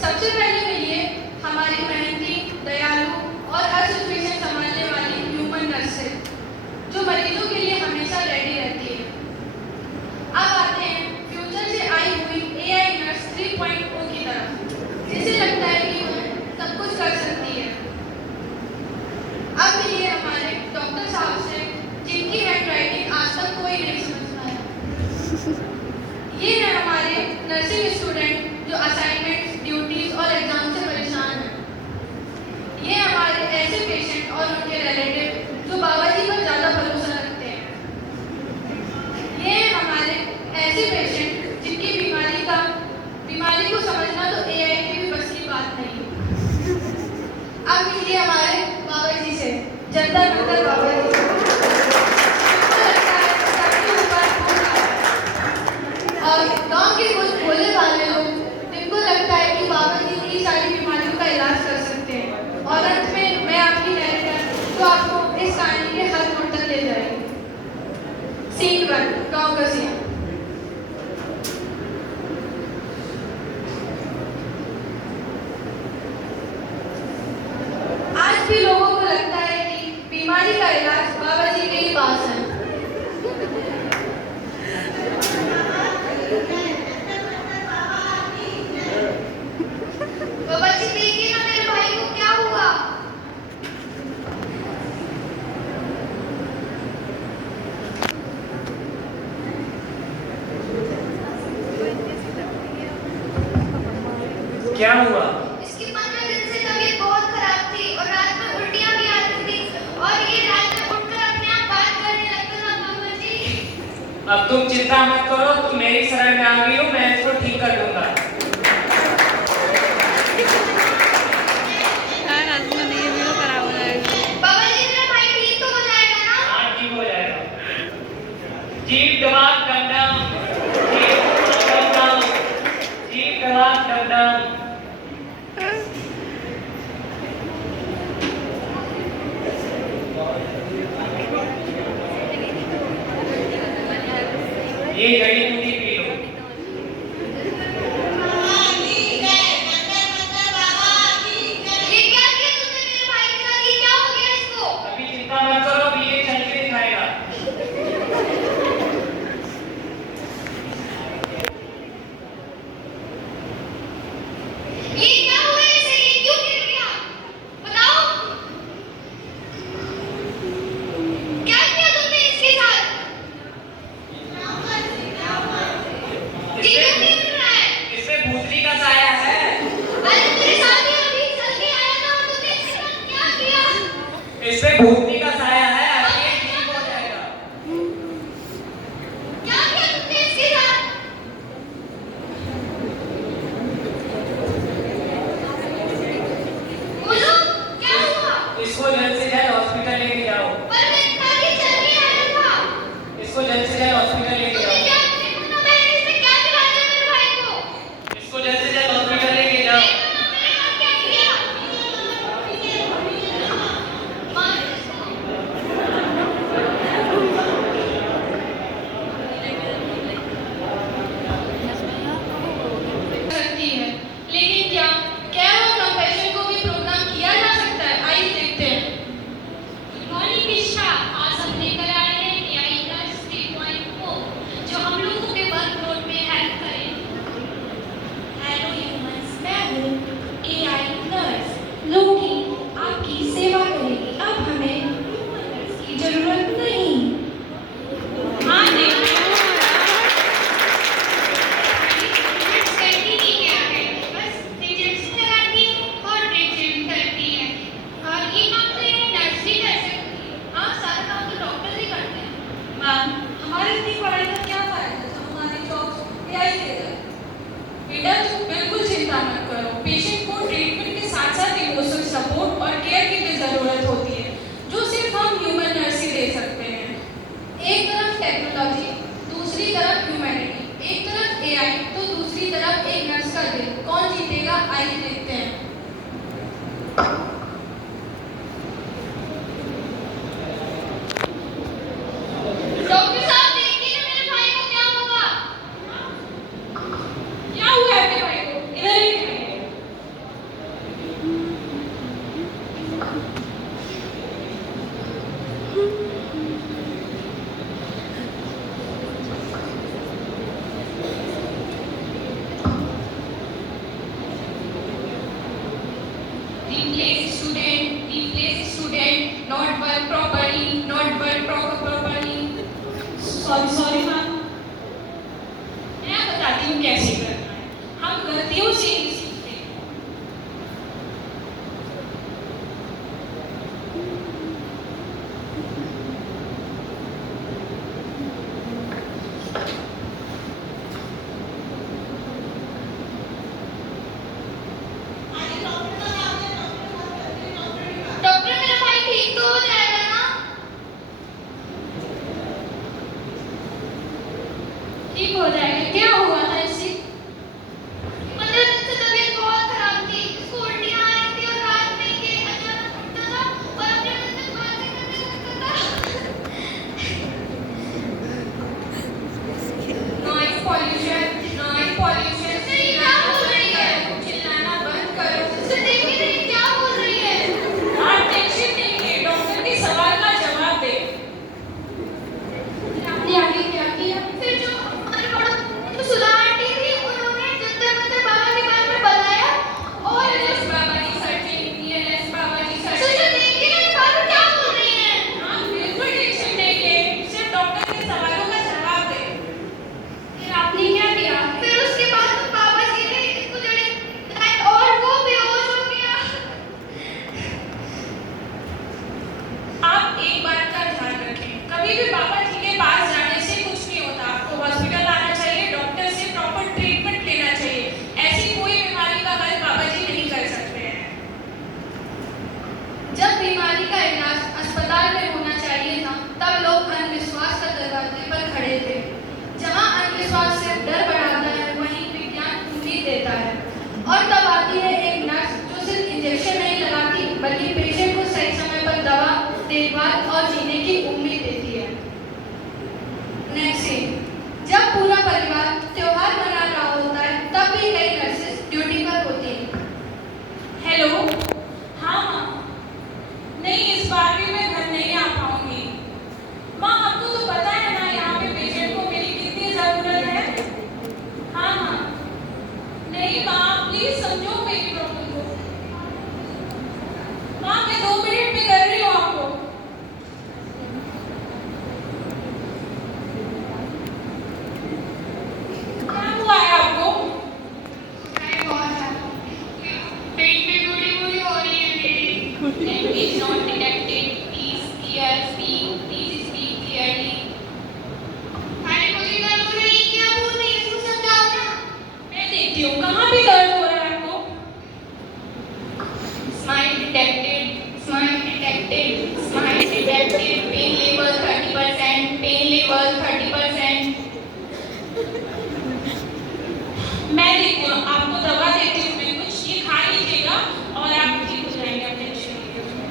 सबसे पहले मिलिए हमारी मेहनती, दयालु और हर सिचुएशन संभालने वाली ह्यूमन नर्स से, जो मरीजों के लिए हमेशा रेडी रहती है। अब आते हैं फ्यूचर से आई हुई AI नर्स 3.0 की तरफ, जिसे लगता है कि वह सब कुछ कर सकती है। अब मिलिए हमारे डॉक्टर साहब से, जिनकी हैंडराइटिंग आज तक कोई नहीं समझ पाया। ये है हमारे नर्सिंग स्टूडेंट जो असाइनमेंट्स, ड्यूटीज और एग्जाम से परेशान हैं। ये हमारे ऐसे पेशेंट और उनके रिलेटिव जो बाबा जी पर ज़्यादा भरोसा रखते हैं। ये है हमारे ऐसे पेशेंट जिनकी बीमारी को समझना तो AI की भी बस की बात नहीं। अब मिलिए हमारे बाबा जी से, जंतर मंतर बाबा जी। और गांव के कुछ भोले वाले लोग जिनको लगता है कि बाबा जी इतनी सारी बीमारियों का इलाज कर सकते हैं। और अंत में मैं आपकी नैरेटर जो आपको इस कहानी के हर मोड़ तक ले जाएगी। सीन 1, गांव का सीन। आज भी लोगों को लगता है कि बीमारी का इलाज बाबा जी के ही पास है। क्या हुआ? इसकी 15 दिन से तबीयत बहुत खराब थी और रात में उल्टियां भी आती थी और ये रात में उठकर अपने आप बात करने लगता था। मामा जी, अब तुम चिंता मत करो, तुम मेरी शरण में आ गई हो, मैं इसको ठीक कर दूंगा। बाबा जी मेरा भाई ठीक तो हो जाएगा ना? हाँ, ठीक हो जाएगा। जीप दिमाग डमडम, जीप डमडम, जीप दिमाग डमडम। ये जड़ी बूटी पी लो। ये क्या किया तुमने मेरे भाई के साथ? ये क्या हो गया इसको? अभी चिंता मत करो, अभी ये चल के दिखाएगा। ये क्या हुआ इसे? ये क्यों गिर गया? बताओ, क्या किया तुमने इसके साथ? ये क्यों नहीं उठ रहा है? इसमें भूतनी का साया है। अरे मेरे साथ ही अभी चल के आया था और तुमने इसके साथ क्या किया? इसमें भूतनी का साया है, अभी ये ठीक हो जाएगा। क्या किया तुमने इसके साथ? बोलो, क्या हुआ? इसको जल्द से जल्द हॉस्पिटल लेके जाओ। पर मैं इतना ही चल के आया था। इसको जल्द से जल्द हॉस्पिटल लेके तुमने जाओ। क्या देखो ना, मैंने इसने क्या खिला दिया मेरे भाई को? इसको जल्द से जल्द हॉस्पिटल लेके जाओ। देखो ना मेरे साथ क्या किया? सकती है, लेकिन क्या केयर और कंपैशन को भी प्रोग्राम किया जा सकता है? आइए देखते हैं। मॉर्निंग मिश्रा, आज हम लेकर आए हैं AI नर्स 3.0 जो हम लोगों के वर्कलोड में हेल्प करें। हेलो ह्यूमंस, मैं हूँ AI नर्स। लोगों की आपकी सेवा करेगी। अब हमें ह्यूमन नर्स की जरूरत नहीं। हाँ देखिए, नर्स करती ही क्या है? बस इंजेक्शन लगाती और ट्रीटमेंट करती है। और ये काम तो ये नर्स ही कर सकती है। हाँ, सारा काम तो डॉक्टर ही करते हैं। मैम, हमारे इतनी पढ़ाई का क्या फायदा जब हमारी जॉब AI ले रहे? बेटा तुम बिल्कुल चिंता मत करो। पेशेंट को ट्रीटमेंट के साथ साथ इमोशनल सपोर्ट और केयर की भी जरूरत होती है, जो सिर्फ हम ह्यूमन नर्स ही दे सकते हैं। एक तरफ टेक्नोलॉजी, दूसरी तरफ ह्यूमैनिटी। एक तरफ AI तो दूसरी तरफ एक नर्स का दिल। कौन जीतेगा? आइए देखते हैं। डॉक्टर साहब, देखिए ना मेरे भाई को क्या हुआ? क्या हुआ आपके भाई को? इधर ही दिखाइए। replace student, not work properly, not work properly. Sorry ma'am. मैं बताती हूँ कैसे करना है। हम गलतियों से ही सीखते हैं। डॉक्टर मेरा भाई ठीक तो हो जाएगा ना? ठीक हो जाएगा। क्या हुआ था इससे? 15 दिन से तबीयत बहुत खराब थी। इसको उल्टियाँ आ रही थी और रात में ये अचानक उठता था और अपने मन में बातें करने लगता था। नॉइज पॉल्यूशन से ये क्या बोल रही है? चिल्लाना बंद करो। उसे देखिए ना, ये क्या बोल रही है? आप टेंशन नहीं लिए, डॉक्टर के सवाल का जवाब दे। आपने आगे क्या किया? फिर जो हमारे बड़ों जो सुधा आंटी थी, उन्होंने जंतर मंतर बाबा के बारे में बताया और ELS बाबा जी सर्चिंग, ELS बाबा जी सोचा सर्चिंग। देखिए ना, ये बाबा क्या बोल रही है? हाँ, बिल्कुल टेंशन नहीं लिए, सिर्फ डॉक्टर के सवालों का जवाब दे। फिर आपने क्या किया? फिर उसके बाद तो बाबा जी ने इसको जड़ी लगाई और वो बेहोश हो गया। आप एक बात का ध्यान रखें, कभी भी बाबा जी के पास जाने से कुछ नहीं होता। आपको हॉस्पिटल आना चाहिए, डॉक्टर से प्रॉपर ट्रीटमेंट लेना चाहिए। ऐसी कोई बीमारी का हल बाबा जी नहीं कर सकते हैं। जब बीमारी का इलाज अस्पताल में होना चाहिए था, तब लोग अंधविश्वास का दरवाजे पर खड़े थे। जहां अंधविश्वास सिर्फ डर बढ़ाता है, वहीं विज्ञान उम्मीद देता है। और तब आती है एक नर्स जो सिर्फ इंजेक्शन नहीं लगाती, बल्कि पेशेंट को सही समय पर दवा, देखभाल और जीने की उम्मीद देती है। नेक्स्ट सीन, जब पूरा परिवार त्योहार मना रहा होता है, तब भी कई नर्सेस ड्यूटी पर होती हैं। हेलो, हाँ माँ, नहीं इस बार भी मैं घर नहीं आ पाऊंगी। माँ आपको तो पता है ना यहाँ पे पेशेंट को मेरी कितनी ज़रूरत है। हाँ हाँ, नहीं माँ प्लीज समझो मेरी प्रॉब्लम को। माँ मैं 2 मिनट में कर रही हूँ आपको। क्या हुआ है आपको? पेट में गुड़ी हो रही है मेरी। Name is not detected. Please clear, speak. Please speak clearly. अरे मुझे दर्द हो रही है, क्या बोल रही है? इसको समझाओ ना। मैं देखती हूँ कहाँ भी दर्द हो रहा है आपको। Smile detected. Smile detected. Smile detected. Pain level 30%. Pain level 30%. मैं देखती हूँ, आपको दवा देती हूँ। मैं कुछ ये खा लीजिएगा और आप ठीक हो जाएंगे अपने शरीर में।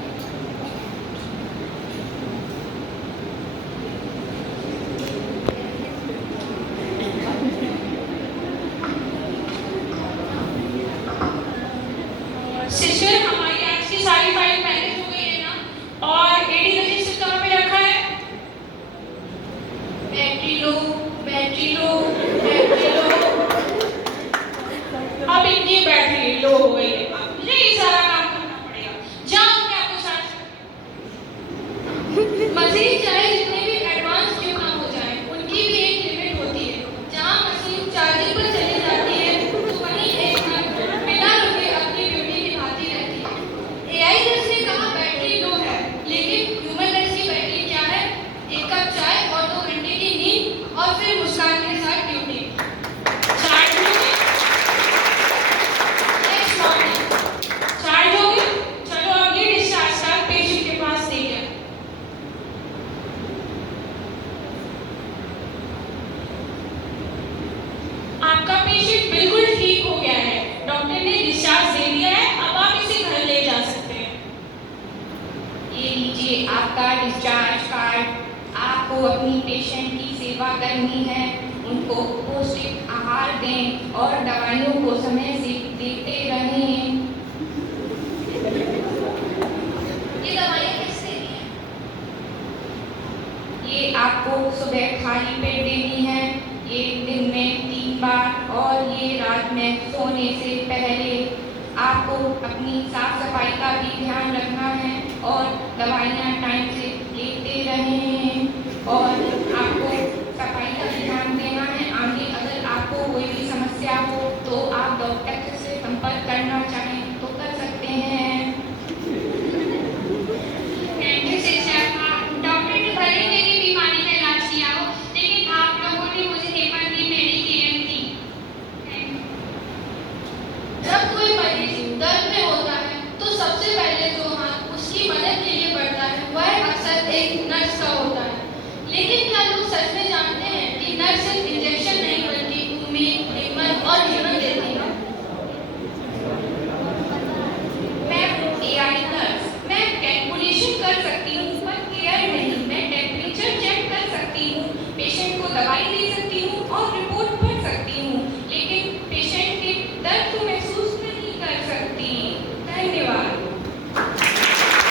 शिशिर, हमारी आज की सारी फाइल मैनेज हो गई है ना? और एडी रजिस्टर कहाँ पे रखा है? Battery low, battery low, battery low. अब इनकी बैटरी लो हो गई है। अब मुझे ये सारा काम करना पड़ेगा। जाओ मैं आपको साथ मशीन चाहे जितने भी एडवांस क्यों ना हो जाए, उनकी भी एक लिमिट होती है। जहाँ मशीन चार्जिंग पर चली जाती है, तो वहीं एक नर्स बिना रुके अपनी ड्यूटी निभाती रहती है। एआई नर्स ने कहा बैटरी लो है, लेकिन ह्यूमन नर्स की बैटरी क्या है? 1 कप चाय और 2 घंटे की नींद और फिर मुस्कान के साथ ड्यूटी। चार्ज हो गई? नेक्स्ट मॉर्निंग चार्ज हो गई? चलो अब ये डिस्चार्ज कार्ड पेशेंट के पास दे जाए। आपका पेशेंट बिल्कुल ठीक हो गया है, डॉक्टर ने डिस्चार्ज दे दिया है, अब आप इसे घर ले जा सकते हैं। ये लीजिए आपका डिस्चार्ज कार्ड। आपको अपनी पेशेंट की सेवा करनी है, उनको पौष्टिक आहार दें और दवाइयों को समय से देते रहें। ये दवाइयाँ किस देनी है? ये आपको सुबह खाली पेट देनी है, ये दिन में 3 बार और ये रात में सोने से पहले। आपको अपनी साफ सफाई का भी ध्यान रखना है और दवाइयाँ टाइम से लेते रहें और आपको सफाई का भी ध्यान देना है। आगे अगर आपको कोई भी समस्या हो तो आप डॉक्टर से संपर्क करना चाहें तो कर सकते हैं।